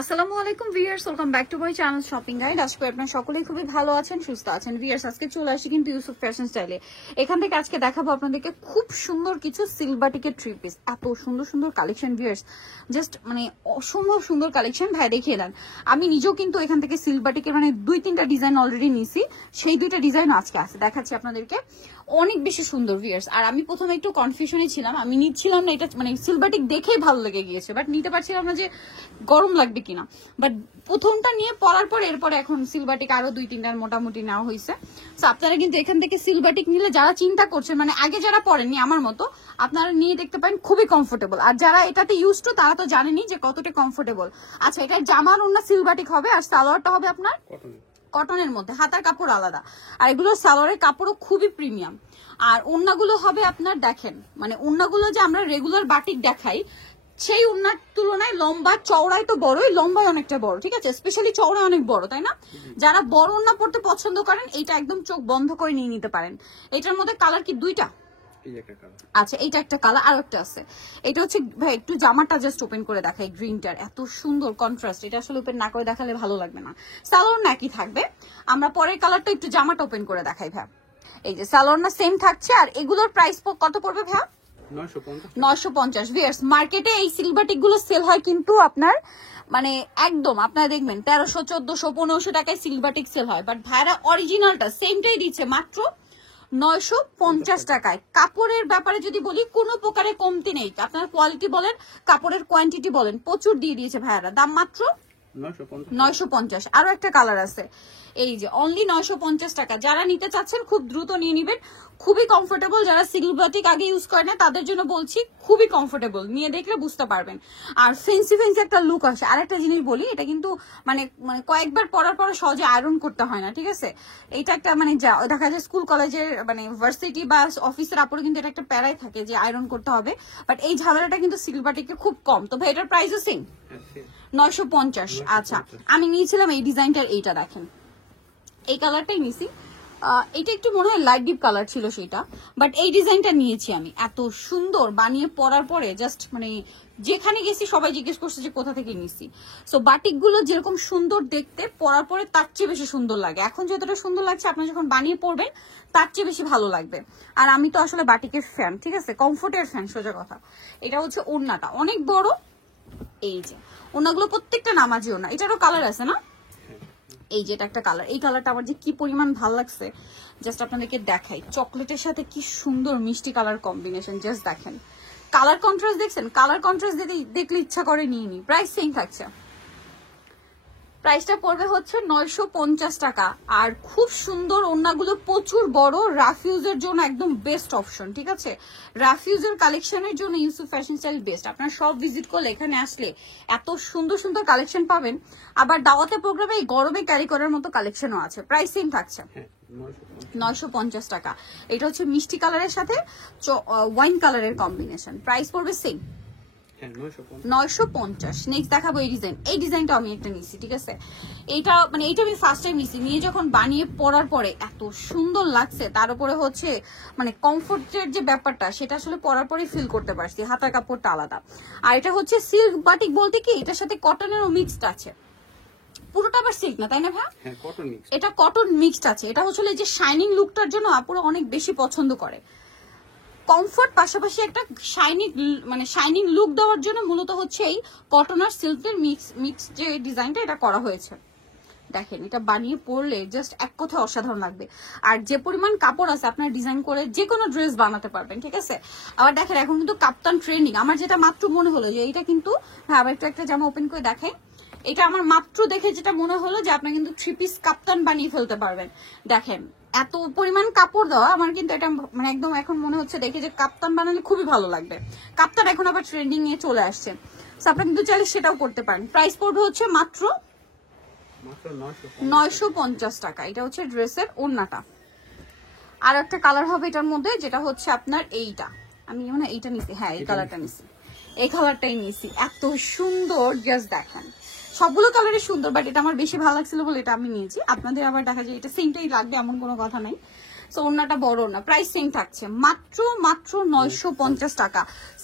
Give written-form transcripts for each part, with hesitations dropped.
আসসালামু আলাইকুম viewers, welcome back to my channel shopping guide. আজকে আপনারা সকলেই খুবই ভালো আছেন, সুস্থ আছেন। ভিউয়ার্স, আজকে চলে আসি কিন্তু ইউসুফ ফ্যাশন স্টাইলে। এখান থেকে আজকে দেখাবো আপনাদেরকে খুব সুন্দর কিছু সিল্ক বাটিকের থ্রি পিস। এত সুন্দর সুন্দর কালেকশন ভিউয়ার্স, জাস্ট মানে অসম্ভব সুন্দর কালেকশন। ভাই দেখিয়ে দেন। আমি নিজেও কিন্তু এখান থেকে সিল্ক বাটিকের মানে 2-3টা ডিজাইন অলরেডি নিছি, সেই 2টা ডিজাইন আজকে আছে, দেখাচ্ছি আপনাদেরকে। অনেক বেশি সুন্দর ভিউয়ার্স। আর আমি প্রথমে একটু কনফিউশনে ছিলাম, আমি নিচ্ছিলাম না এটা, মানে সিল্ক বাটিক দেখেই ভালো লেগে গিয়েছে, বাট নিতে পারছিলাম না যে গরম লাগবে কিনা। বাট প্রথমটা নিয়ে পরার পর এরপরে এখন সিলবাটিক আরো 2-3টার মোটামুটি নেওয়া হয়েছে। তো আপনারা কিন্তু এখান থেকে সিলবাটিক নিলে যারা চিন্তা করছেন, মানে আগে যারা পড়েননি আমার মতো, আপনারা নিয়ে দেখতে পারেন, খুবই কমফোর্টেবল। আর যারা এটাতে ইউজ টু তারা তো জানেনি যে কতটা কমফোর্টেবল। আচ্ছা, এটা জামার ওন্না সিলবাটিক হবে, আর সালোয়ারটা হবে আপনার কটনের মধ্যে, হাতার কাপড় আলাদা। আর এগুলো সালোয়ারের কাপড়ও খুবই প্রিমিয়াম। আর ওন্নাগুলো হবে আপনার, দেখেন মানে ওন্নাগুলো যে আমরা রেগুলার বাটিক দেখাই সেই ওন্নার তুলনায় লম্বা চওড়ায় তো বড়ই, লম্বায় অনেকটা বড়, ঠিক আছে, স্পেশালি চওড়ায় অনেক বড়, তাই না? যারা বড় ওন্না পড়তে পছন্দ করেন এইটা একদম চোখ বন্ধ করে নিয়ে নিতে পারেন। এটার মধ্যে কালার কি 2টা? আচ্ছা, এইটা একটা কালার, আর একটা আছে। এটা হচ্ছে ভাই একটু জামাটা জাস্ট ওপেন করে দেখাই, গ্রিনটার এত সুন্দর কন্ট্রাস্ট। এটা আসলে ওপেন না করে দেখালে ভালো লাগবে না, সালোয়ার না একই থাকবে। আমরা পরের কালারটা একটু জামাটা ওপেন করে দেখাই ভাই। এই যে সালোয়ার না সেম থাকছে। আর এগুলোর প্রাইস কত পড়বে ভাই? 950। ভিউয়ার্স, মার্কেটে এই সিলভারটিক গুলো সেল হয় কিন্তু আপনার মানে একদম আপনারা দেখবেন 1300, 1400, 1500 টাকায় সিলভারটিক সেল হয়, বাট ভাইরা অরিজিনালটা সেমটাই দিচ্ছে মাত্র 950 টাকায়। কাপড়ের ব্যাপারে যদি বলি, কোনো প্রকারে কমতি নেই। আপনার কোয়ালিটি বলেন, কাপড়ের কোয়ান্টিটি বলেন, প্রচুর দিয়ে দিয়েছে ভাইয়ারা। দাম মাত্র 950। আরো একটা কালার আছে, এই যে অনলি 950 টাকা। যারা নিতে চাচ্ছেন খুব দ্রুত নিয়ে নিবেন, খুবই কমফোর্টেবল। যারা সিলভারটিক আগে ইউজ করে না তাদের জন্য বলছি, খুবই কমফোর্টেবল, নিয়ে দেখলে বুঝতে পারবেন। আর ফেন্সি ফেন্সি একটা লুক আসে। আর একটা জিনিস বলি, এটা কিন্তু মানে মানে কয়েকবার পরার পর সহজে আয়রন করতে হয় না, ঠিক আছে। এটা একটা মানে দেখা যায় স্কুল কলেজের মানে ভার্সিটি বা অফিসের আপরে কিন্তু এটা একটা প্যারাই থাকে যে আয়রন করতে হবে, বাট এই ঝামেলাটা কিন্তু সিলভারটিকে খুব কম। তো ভাই এটার প্রাইসও সেম 950। আচ্ছা, আমি নিয়েছিলাম এই ডিজাইনটার, এইটা দেখেন, এই কালারটাই নিছি। এটা একটু মনে হয় লাইট ডিপ কালার ছিল সেটা, বাট এই ডিজাইনটা নিয়েছি আমি। এত সুন্দর বানিয়ে পরার পরে জাস্ট মানে যেখানে গেছি সবাই জিজ্ঞেস করছে যে কোথা থেকে নিছি। সো বাটিক গুলো যেরকম সুন্দর দেখতে, পরার পরে তার চেয়ে বেশি সুন্দর লাগে। এখন যতটা সুন্দর লাগছে, আপনার যখন বানিয়ে পরবেন তার চেয়ে বেশি ভালো লাগবে। আর আমি তো আসলে বাটিকের ফ্যান, ঠিক আছে, কমফোর্টের ফ্যান, সোজা কথা। এটা হচ্ছে ওড়নাটা অনেক বড়, এই যে ওড়নাগুলো প্রত্যেকটা নামাজি ওড়না। এটারও কালার আছে না? এই যে এটা একটা কালার, এই কালারটা আমার যে কি পরিমাণ ভালো লাগছে, জাস্ট আপনাদেরকে দেখাই। চকলেটের সাথে কি সুন্দর মিষ্টি কালার কম্বিনেশন, জাস্ট দেখেন। কালার কন্ট্রাস্ট দেখছেন? কালার কন্ট্রাস্ট দেখলে ইচ্ছা করে নিয়ে নি। প্রাইস সেম থাকছে, প্রাইসটা পড়বে হচ্ছে 950 টাকা। আর খুব সুন্দর ওড়নাগুলো, প্রচুর বড়, রাফিউজের জন্য একদম বেস্ট অপশন, ঠিক আছে। রাফিউজের কালেকশনের জন্য ইউসুফ ফ্যাশন স্টাইল বেস্ট। আপনারা সব ভিজিট করলে এখানে আসলে এত সুন্দর সুন্দর কালেকশন পাবেন। আবার দাওয়াতে প্রোগ্রামে এই গরমে ক্যারি করার মতো কালেকশনও আছে। প্রাইস সেম থাকছে 950 টাকা। এটা হচ্ছে মিষ্টি কালারের সাথে ওয়াইন কালারের কম্বিনেশন। প্রাইস পড়বে সেম 950। নেক্সট দেখাবো এই ডিজাইন। এই ডিজাইনটা আমি একটা নিচ্ছি, ঠিক আছে। এইটা মানে এইটা আমি ফার্স্ট টাইম নিচ্ছি, নিয়ে যখন বানিয়ে পরার পরে এত সুন্দর লাগছে। তার উপরে হচ্ছে মানে কমফোর্টের যে ব্যাপারটা, সেটা আসলে পরার পরে ফিল করতে পারছি। হাতার কাপড়টা আলাদা। আর এটা হচ্ছে সিল্ক বাটিক বলতে কি, এটার সাথে কটনেরও মিক্সড আছে। পুরোটা আবার সিল্ক না, তাই না ভাই? এটা কটন মিক্সড আছে। এটা হচ্ছে যে শাইনিং লুকটার জন্য আপুরা অনেক বেশি পছন্দ করে। কমফোর্ট পাশাপাশি একটা শাইনিং লুক দেওয়ার জন্য মূলত হচ্ছে এই কটন আর সিল্কের মিক্স যে ডিজাইনটা এটা করা হয়েছে। দেখেন, এটা বানিয়ে পরলে জাস্ট এক কথায় অসাধারণ লাগবে। আর যে পরিমাণ কাপড় আছে, আপনার ডিজাইন করে যে কোনো ড্রেস বানাতে পারবেন, ঠিক আছে। আবার দেখেন, এখন কিন্তু কাপ্তান ট্রেন্ডিং। আমার যেটা মাত্র মনে হলো যে এইটা কিন্তু, হ্যাঁ আবার একটু একটা জামা ওপেন করে দেখাই। এটা আমার মাত্র দেখে যেটা মনে হলো যে আপনি কিন্তু 3 পিস কাপ্তান বানিয়ে ফেলতে পারবেন। দেখেন এত পরিমাণ কাপড় দেওয়া, আমার কিন্তু এটা মানে একদম এখন মনে হচ্ছে দেখে যে কাপ্তান বানালে খুবই ভালো লাগবে। কাপ্তান এখন আবার ট্রেন্ডিং নিয়ে চলে আসছে, আপনি কিন্তু চাইলে সেটাও করতে পারেন। প্রাইস পড়বে হচ্ছে মাত্র 950 টাকা। এটা হচ্ছে ড্রেসের ওড়নাটা। আর একটা কালার হবে এটার মধ্যে, যেটা হচ্ছে আপনার এইটা, আমি মানে এইটা নিছি, হ্যাঁ এই কালারটা নিছি, এই কালারটাই নিছি। এত সুন্দর, জাস্ট দেখেন। সবগুলো কালারই সুন্দর, বাট এটা আমার বেশি ভালো লাগছিল বলে এটা আমি নিয়েছি। আপনাদের আবার দেখা যায় এটা সেমটাই লাগবে এমন কোনো কথা নাই। সো ওড়নাটা বড় না। প্রাইস সেম থাকছে মাত্র 950 টাকা।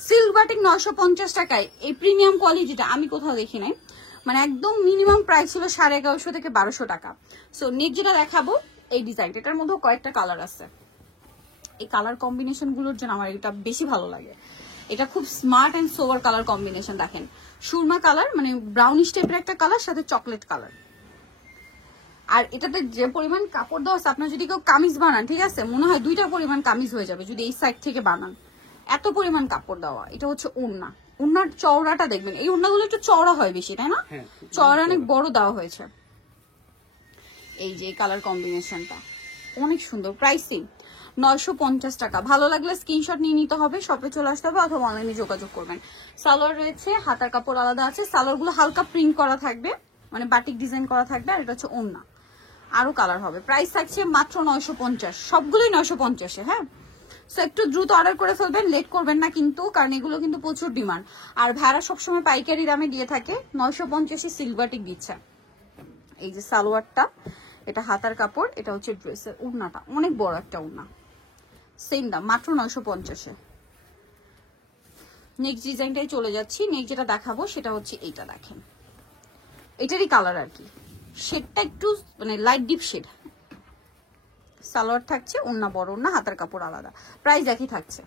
সিল্ক বাটিক 950 টাকায় এই প্রিমিয়াম কোয়ালিটিটা আমি কোথাও দেখি নাই। মানে একদম মিনিমাম প্রাইস ছিল 1150 থেকে 1200 টাকা। সো নেক্সট যেটা দেখাবো এই ডিজাইন, এটার মধ্যেও কয়েকটা কালার আছে। এই কালার কম্বিনেশন গুলোর জন্য আমার এটা বেশি ভালো লাগে। এটা খুব smart and sober colour combination. দেখেন সুরমা কালার মানে ব্রাউনিশ টাইপের একটা কালার, সাথে চকলেট কালার। আর এটাতে যে পরিমাণ কাপড় দেওয়া আছে, আপনার যদি কেউ কামিজ বানান, ঠিক আছে, মনে হয় 2টার পরিমাণ কামিজ হয়ে যাবে যদি এই সাইড থেকে বানান, এত পরিমাণ কাপড় দেওয়া। এটা হচ্ছে ওড়না, ওড়নার চওড়াটা দেখবেন, এই ওড়নাগুলো একটু চওড়া হয় বেশি, তাই না? চওড়া অনেক বড় দেওয়া হয়েছে। এই যে কালার কম্বিনেশনটা অনেক সুন্দর। প্রাইসিং 950 টাকা। ভালো লাগলে স্ক্রিনশট নিয়ে নিতে হবে, শপে চলে আসতে হবে অথবা অনলাইনে যোগাযোগ করবেন। সালোয়ার রয়েছে, হাতার কাপড় আলাদা আছে। সালোয়ারগুলো হালকা প্রিন্ট করা থাকবে, মানে বাটিক ডিজাইন করা থাকবে। আর এটা হচ্ছে ওড়না, আরো কালার হবে। প্রাইস থাকছে মাত্র 950, সবগুলোই 950। হ্যাঁ, সো একটু দ্রুত অর্ডার করে ফেলবেন, লেট করবেন না কিন্তু, কারণ এগুলো কিন্তু প্রচুর ডিমান্ড। আর ভাড়া সবসময় পাইকারি দামে দিয়ে থাকে, 950 সিলভারটিক দিচ্ছে। এই যে সালোয়ারটা, এটা হাতার কাপড়, এটা হচ্ছে ড্রেসের ওড়নাটা, অনেক বড় একটা ওড়না, সেম দাম মাত্র 950। নেক্সট ডিজাইনটাই চলে যাচ্ছি। নেক্সট যেটা দেখাবো সেটা হচ্ছে এইটা। দেখেন এটারই কালার আর কি, শেডটা একটু মানে লাইট ডিপ শেড। সালোয়ার থাকছে, ওড়না বড় ওড়না, হাতার কাপড় আলাদা। প্রাইস একই থাকছে,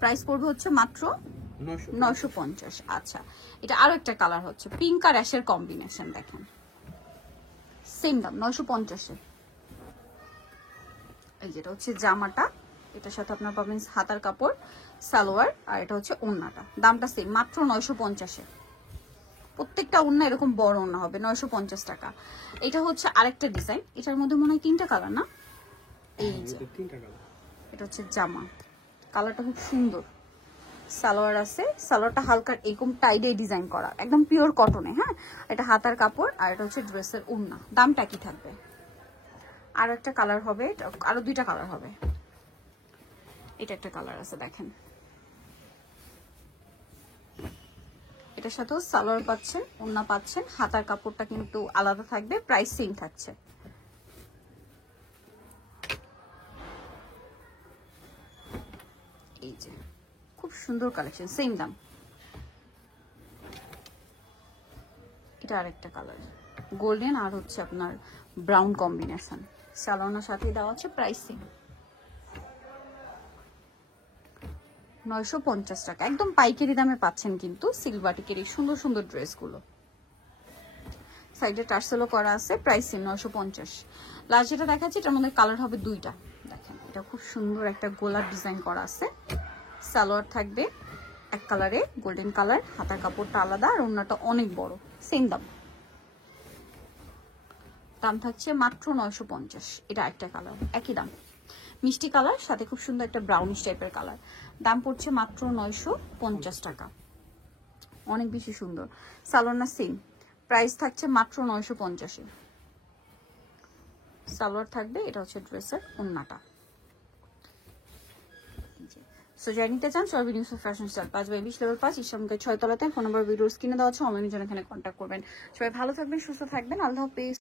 প্রাইস পড়বে হচ্ছে মাত্র 950। আচ্ছা, এটা আরো একটা কালার হচ্ছে পিঙ্ক আর অ্যাশের কম্বিনেশন। দেখেন সেম দাম 950। এই যেটা হচ্ছে জামাটা, এটার সাথে আপনার পাবেন হাতার কাপড়, সালোয়ার, আর এটা হচ্ছে ওড়নাটা। দামটা সেম মাত্র 950। প্রত্যেকটা ওড়না এরকম বড় ওড়না হবে, 950 টাকা। এটা হচ্ছে আরেকটা ডিজাইন, এটার মধ্যে মনে হয় 3টা কালার না? এই যে এটা হচ্ছে জামা, কালারটা খুব সুন্দর। সালোয়ার আছে, সালোয়ারটা হালকা এরকম টাইডে ডিজাইন করা, একদম পিওর কটনে। হ্যাঁ, এটা হাতার কাপড় আর এটা হচ্ছে ড্রেসের ওড়না। দামটা কি থাকবে? আর একটা কালার হবে, আরো 2টা কালার হবে। এটা একটা কালার আছে, দেখেন এটার সাথেও সালোয়ার পাচ্ছেন, ওড়না পাচ্ছেন, হাতার কাপড়টা কিন্তু আলাদা থাকবে। প্রাইস সেম থাকছে। এই যে খুব সুন্দর কালেকশন, সেম দাম। এটা আরেকটা কালার, গোল্ডেন আর হচ্ছে আপনার ব্রাউন কম্বিনেশন। সালোয়ারের সাথে দেওয়া আছে। প্রাইস সেম 950 টাকা। একদম পাইকারি দামে পাচ্ছেন কিন্তু সিলভাটিকের এই সুন্দর সুন্দর ড্রেসগুলো। সাইডে টার্সেলও করা আছে। Price same 950। লাস্ট যেটা দেখাচ্ছি এটার মধ্যে কালার হবে 2টা। দেখেন এটা খুব সুন্দর একটা গোলাপ ডিজাইন করা আছে। সালোয়ার থাকবে এক কালারে, গোল্ডেন কালার, হাতার কাপড়টা আলাদা আর ওড়নাটা অনেক বড়। সেম দাম, দাম থাকছে মাত্র 950। এটা একটা কালার, একই দাম, মিষ্টি কালার, সাথে খুব সুন্দর একটা ব্রাউনিশ টাইপের কালার। দাম পড়ছে মাত্র 950 টাকা, অনেক বেশি সুন্দর। সালোয়ার না সেম, প্রাইস থাকছে মাত্র 950। সালোয়ার থাকবে, এটা হচ্ছে ড্রেসের ওড়নাটা। সো যারা নিতে চান সবাই নিউজ ফ্যাশন স্টাইল 5/20 লেভেল 5 ইসলামকে 6 তলাতে। ফোন নাম্বার ভিডিওস কিনে দেওয়া আছে, অনলাইনে জন্য এখানে কন্ট্যাক্ট করবেন। সবাই ভালো থাকবেন, সুস্থ থাকবেন, আল্লাহ হাফেজ।